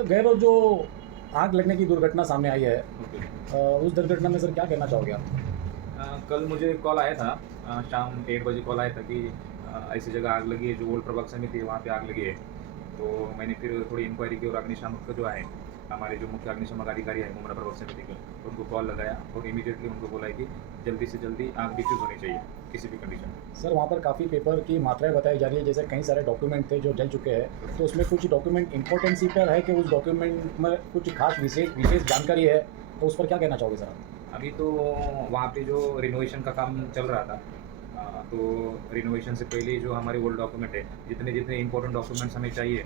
Sir गए रोज जो आग लगने की दुर्घटना सामने आई है, ओके। उस दुर्घटना में सर क्या कहना चाहोगे आप? कल मुझे कॉल आया था, शाम 1 बजे कॉल आया था कि ऐसी जगह आग लगी है, जो ओल्ड प्रभाग समिति है वहाँ पे आग लगी है। तो मैंने फिर थोड़ी इंक्वायरी की और अग्निशामक का जो है, हमारे जो मुख्य अग्निशामक अधिकारी हैं मुमरा प्रभाग समिति के, उनको कॉल लगाया और इमीडिएटली उनको बोला है कि जल्दी से जल्दी आग डिफ्यूज़ होनी चाहिए, किसी भी कंडीशन में। सर वहाँ पर काफ़ी पेपर की मात्राएँ बताई जा रही है, जैसे कई सारे डॉक्यूमेंट थे जो जल चुके हैं, तो उसमें कुछ डॉक्यूमेंट इम्पोर्टेंसी पर है कि उस डॉक्यूमेंट में कुछ खास विशेष विशेष जानकारी है, तो उस पर क्या कहना चाहोगे सर आप? अभी तो वहाँ पे जो रिनोवेशन का काम चल रहा था, तो रिनोवेशन से पहले जो हमारे ओल्ड डॉक्यूमेंट है, जितने जितने इम्पोर्टेंट डॉक्यूमेंट्स हमें चाहिए,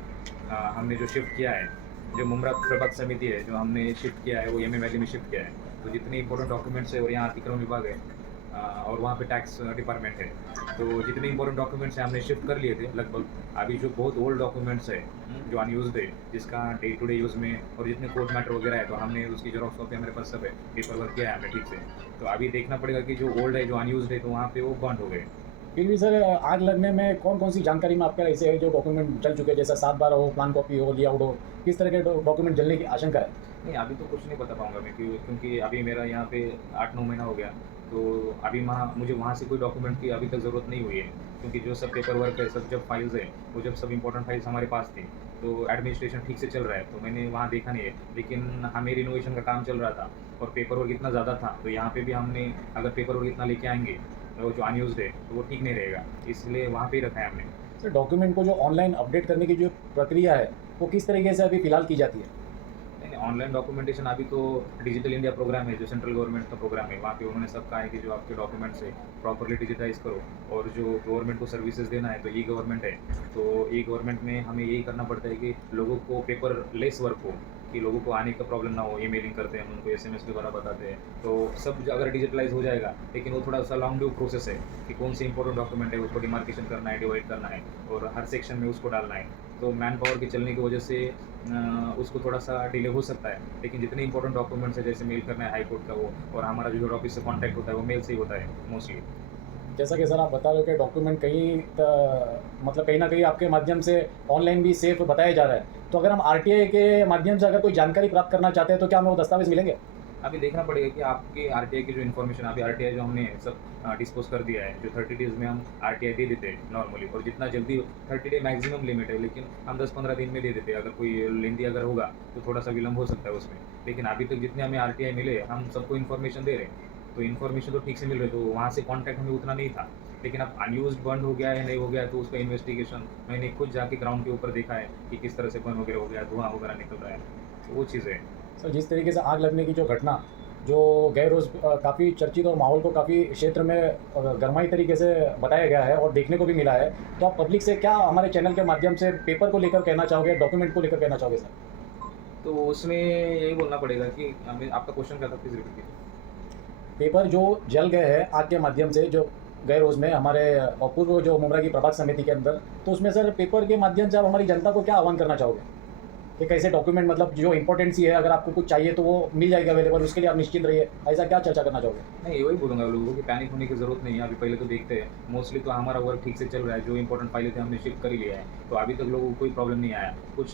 हमने जो शिफ्ट किया है, जो मुमरा प्रभाग समिति है, जो हमने शिफ्ट किया है, वो एमए वैली में शिफ्ट किया है। तो जितने इम्पोर्टेंट डॉक्यूमेंट्स है और यहाँ अतिक्रमण विभाग है, और वहाँ पे टैक्स डिपार्टमेंट है। तो जितने इम्पोर्टेंट डॉक्यूमेंट्स हैं हमने शिफ्ट कर लिए थे लगभग। अभी जो बहुत ओल्ड डॉक्यूमेंट्स है, जो अनयूज्ड है, जिसका डे टू डे यूज़ में और जितने कोर्ट मैटर वगैरह है, तो हमने उसकी ज़ेरॉक्स कॉपी हमारे पास सब है, पेपर वर्क किया है हमने ठीक से। तो अभी देखना पड़ेगा कि जो ओल्ड है, जो अनयूज्ड है, तो वहाँ पे वो बंद हो गए। फिर भी सर आग लगने में कौन-कौन सी जानकारी में आपका ऐसे है जो डॉक्यूमेंट जल चुके हैं, जैसा 7/12 हो, प्लान कॉपी हो, लेआउट हो, किस तरह के डॉक्यूमेंट जलने की आशंका है? नहीं, अभी तो कुछ नहीं बता पाऊँगा मैं, क्योंकि अभी मेरा यहाँ पे 8-9 महीना हो गया। तो अभी मुझे वहाँ से कोई डॉक्यूमेंट की अभी तक ज़रूरत नहीं हुई है, क्योंकि जो सब पेपर वर्क है, सब जब फाइल्स है, वो जब सब इम्पोर्टेंट फाइल्स हमारे पास थी, तो एडमिनिस्ट्रेशन ठीक से चल रहा है, तो मैंने वहाँ देखा नहीं है। लेकिन हमें रिनोवेशन का काम चल रहा था और पेपर वर्क इतना ज़्यादा था, तो यहाँ पे भी हमने अगर पेपर वर्क इतना लेके आएँगे, तो जो अनयूज़्ड है, तो वो ठीक नहीं रहेगा, इसलिए वहाँ पे ही रखा है हमने। सर डॉक्यूमेंट को जो ऑनलाइन अपडेट करने की जो प्रक्रिया है, वो किस तरीके से अभी फ़िलहाल की जाती है? नहीं, ऑनलाइन डॉक्यूमेंटेशन अभी तो डिजिटल इंडिया प्रोग्राम है, जो सेंट्रल गवर्नमेंट का प्रोग्राम है, वहाँ पे उन्होंने सब कहा है कि जो आपके डॉक्यूमेंट्स है प्रॉपर्ली डिजिटाइज करो। और जो गवर्नमेंट को सर्विसेज देना है, तो ई गवर्नमेंट है, तो ई गवर्नमेंट में हमें यही करना पड़ता है कि लोगों को पेपर लेस वर्क हो, कि लोगों को आने का प्रॉब्लम ना हो। ईमेलिंग करते हैं हम उनको, एसएमएस के द्वारा बताते हैं, तो सब अगर डिजिटलाइज हो जाएगा, लेकिन वो थोड़ा सा लॉन्ग ड्यू प्रोसेस है कि कौन सी इंपॉर्टेंट डॉक्यूमेंट है, उसको डिमार्केशन करना है, डिवाइड करना है और हर सेक्शन में उसको डालना है। तो मैन पावर के चलने की वजह से उसको थोड़ा सा डिले हो सकता है, लेकिन जितने इंपॉर्टेंट डॉक्यूमेंट्स है, जैसे मेल करना है हाई कोर्ट का वो, और हमारा जो हेड ऑफिस से कॉन्टैक्ट होता है, वो मेल से ही होता है मोस्टली। जैसा कि सर आप बता रहे हो कि डॉक्यूमेंट मतलब कहीं न कहीं आपके माध्यम से ऑनलाइन भी सेफ बताया जा रहा है। तो अगर हम आरटीआई के माध्यम से अगर कोई जानकारी प्राप्त करना चाहते हैं, तो क्या हमें वो दस्तावेज़ मिलेंगे? अभी देखना पड़ेगा कि आपके आरटीआई की जो इन्फॉर्मेशन, अभी आरटीआई जो हमने सब डिस्पोज़ कर दिया है, जो 30 डेज़ में हम आरटीआई दे देते हैं नॉर्मली, और जितना जल्दी 30 डे मैक्सिमम लिमिट है, लेकिन हम 10-15 दिन में दे देते हैं। अगर कोई लेंदी अगर होगा, तो थोड़ा-सा विलम्ब हो सकता है उसमें। लेकिन अभी तक जितने हमें आरटीआई मिले, हम सबको इन्फॉर्मेशन दे रहे हैं। तो इन्फॉर्मेशन तो ठीक से मिल रही है, तो वहाँ से कॉन्टैक्ट हमें उतना नहीं था। लेकिन अब अनयूज़्ड बंद हो गया है, नहीं हो गया है, तो उसका इन्वेस्टिगेशन मैंने खुद जाके ग्राउंड के ऊपर देखा है कि किस तरह से बंद वगैरह हो गया है, धुआँ वगैरह निकल रहा है। तो वो चीज़ें हैं। सर जिस तरीके से आग लगने की जो घटना, जो गए रोज़ काफ़ी चर्चित और माहौल को काफ़ी क्षेत्र में गरमाई तरीके से बताया गया है और देखने को भी मिला है। तो आप पब्लिक से क्या हमारे चैनल के माध्यम से पेपर को लेकर कहना चाहोगे, डॉक्यूमेंट को लेकर कहना चाहोगे सर? तो उसमें यही बोलना पड़ेगा कि हमें, आपका क्वेश्चन क्या था, प्लीज़ रिपीट कीजिए? पेपर जो जल गए हैं आग के माध्यम से, जो गए रोज़ में हमारे पूर्व जो मुमरा की प्रभाग समिति के अंदर, तो उसमें सर पेपर के माध्यम से आप हमारी जनता को क्या आह्वान करना चाहोगे? कि कैसे डॉक्यूमेंट मतलब जो इम्पोर्टेंसी है, अगर आपको कुछ चाहिए तो वो मिल जाएगा अवेलेबल, उसके लिए आप निश्चिंत रहिए। ऐसा क्या चर्चा करना चाहोगे? नहीं, वही बोलूँगा लोगों को कि पैनिक होने की ज़रूरत नहीं है। अभी पहले तो देखते हैं, मोस्टली तो हमारा वर्क ठीक से चल रहा है, जो इंपॉर्टेंट फाइलें थे हमने शिफ्ट कर ही लिया है, तो अभी तक लोगों को कोई प्रॉब्लम नहीं आया। कुछ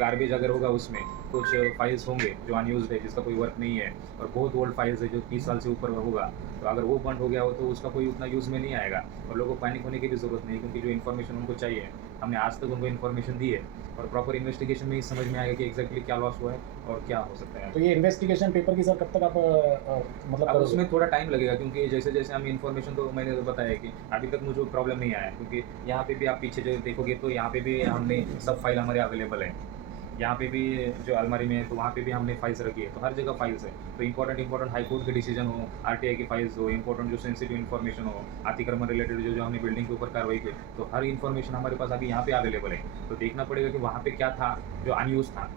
गार्बेज अगर होगा उसमें, कुछ फाइल्स होंगे जो अनयूज़्ड है, जिसका कोई वर्क नहीं है, और बहुत ओल्ड फाइल्स है जो 30 साल से ऊपर होगा, तो अगर वो बंद हो गया हो, तो उसका कोई उतना यूज़ में नहीं आएगा। और लोगों को पैनिक होने की भी ज़रूरत नहीं है, क्योंकि जो इन्फॉर्मेशन उनको चाहिए, हमने आज तक उनको इन्फॉर्मेशन दी है, और प्रॉपर इन्वेस्टिगेशन में ही समझ में आएगा कि एग्जैक्टली क्या लॉस हुआ है और क्या हो सकता है। तो ये इन्वेस्टिगेशन पेपर की सर कब तक आप मतलब अब करोगे? उसमें थोड़ा टाइम लगेगा, क्योंकि जैसे-जैसे हमें इन्फॉर्मेशन, तो मैंने तो बताया कि अभी तक मुझे प्रॉब्लम नहीं आया है, क्योंकि यहाँ पे भी आप पीछे जो देखोगे, तो यहाँ पे भी हमने सब फाइल हमारे अवेलेबल है। यहाँ पे भी जो अलमारी में है, तो वहाँ पे भी हमने फाइल्स रखी है, तो हर जगह फाइल्स है। तो इम्पोर्टेंट हाई कोर्ट के डिसीजन हो, आरटीआई की फाइल्स हो, इम्पोर्टेंट जो सेंसिटिव इन्फॉर्मेशन हो, अतिक्रमण रिलेटेड जो जो हमने बिल्डिंग के ऊपर कार्रवाई की, तो हर इन्फॉर्मेशन हमारे पास अभी यहाँ पे अवेलेबल है। तो देखना पड़ेगा कि वहाँ पे क्या था जो अनयूज़ था।